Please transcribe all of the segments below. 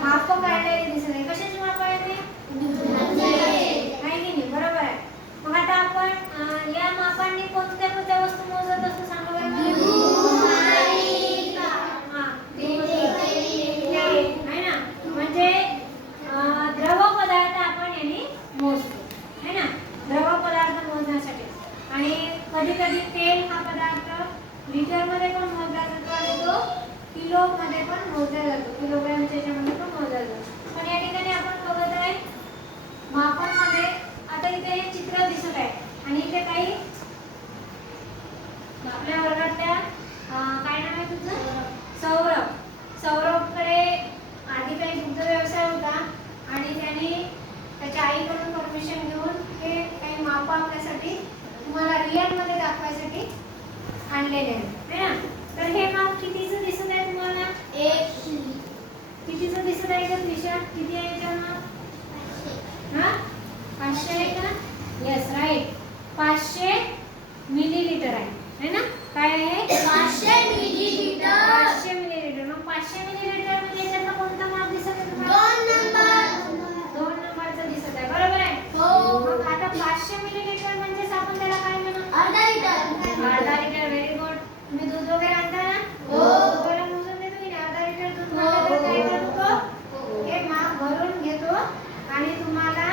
माप काढलेले दिसत आहे कशाची माप आहे नाही की नाही बरोबर आहे. मग आता आपण या मापांनी कोणत्या कोणत्या वस्तू मोजत असतो सांगा बरं ना? म्हणजे द्रव पदार्थ आपण यांनी मोजतो है ना? द्रव पदार्थ मोजण्यासाठी. आणि कधी कधी तेल हा पदार्थ लिटरमध्ये पण मोजला जातो आणि तो किलो मध्ये पण मोजला जातो. किलोग्रॅमच्या याच्यामध्ये पण मोजला जातो. पण या ठिकाणी आपण बघत आहे मापांमध्ये आता इथे हे चित्र दिसत आहे. आणि इथे काही आपल्या वर्गातल्या काय नाव आहे तुझं? सौरभ. सौरभकडे आधी काही दुग्ध व्यवसाय होता आणि त्यांनी त्याच्या आईकडून परमिशन घेऊन हे काही माप आपल्यासाठी तुम्हाला रिअलमध्ये दाखवायसाठी आणलेले आहे ना? तर हे माप कितीचं दिसत आहे तुम्हाला दिसत आहे का त्रिशा किती आहे हा पाचशे आहे का येस राईट पाचशे मिलीलिटर आहे है ना काय आहे पाचशे मिलीलिटर मग पाचशे मिलीलिटर म्हणजे याच्यातलं कोणतं माप दिसत आहे तुम्हाला दोन नंबरचं दिसत आहे बरोबर आहे मग आता पाचशे मिलीलिटर म्हणजेच आपण त्याला काय म्हणू अर्धा लिटर व्हेरी गुड तुम्ही दूध वगैरे आणता ना तुम्हाला मोजून देतो की नाही? अर्धा लिटर दूध म्हटलं तर काय करतो हे माप भरून घेतो आणि तुम्हाला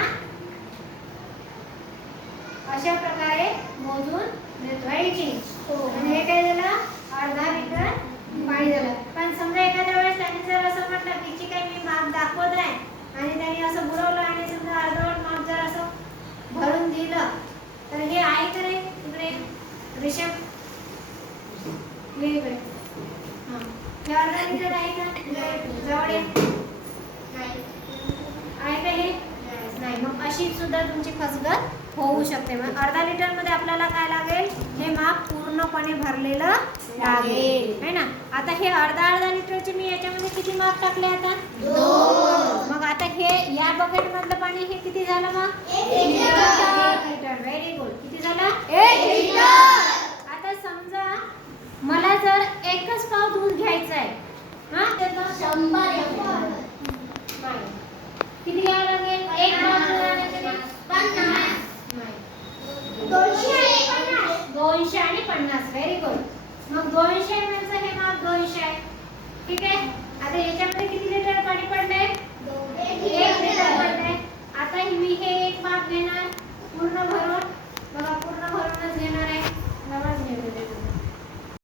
अशा प्रकारे मोजून देतो नाही? आणि हे काय झालं? अर्धा लिटर पाणी झालं. पण समजा एखाद्या वेळेस त्यांनी जर असं म्हटलं की ठीक आहे मी माप दाखवत आहे आणि त्यांनी असं बुडवलं आणि समजा अर्धवट माप जर असं भरून दिलं तर हे आहे का रे इकडे रिषभ हां. हे अर्धा लिटर आहे का? जवळ आहे का हे? नाही. मग अशी सुद्धा तुमची फसगत होऊ शकते. मग अर्धा लिटरमध्ये आपल्याला काय लागेल? हे माप पूर्णपणे भरलेलं लागेल. है ना? आता हे अर्धा अर्धा लिटरचे मी याच्यामध्ये किती माप टाकले आता? मग आता हे या बकेट मधलं पाणी हे किती झालं मग? एक लिटर. व्हेरी गुड किती झालं आता समजा मला जर एकच पाव दूध घ्यायचं आहे हा त्याचं नाही. किती घ्यावं लागेल एक पाव दुधाला नाही दोनशे आणि पन्नास व्हेरी गुड मग दोनशे एम चं हे माप दोनशे आहे. ठीक आहे? आता याच्यामध्ये किती लिटर?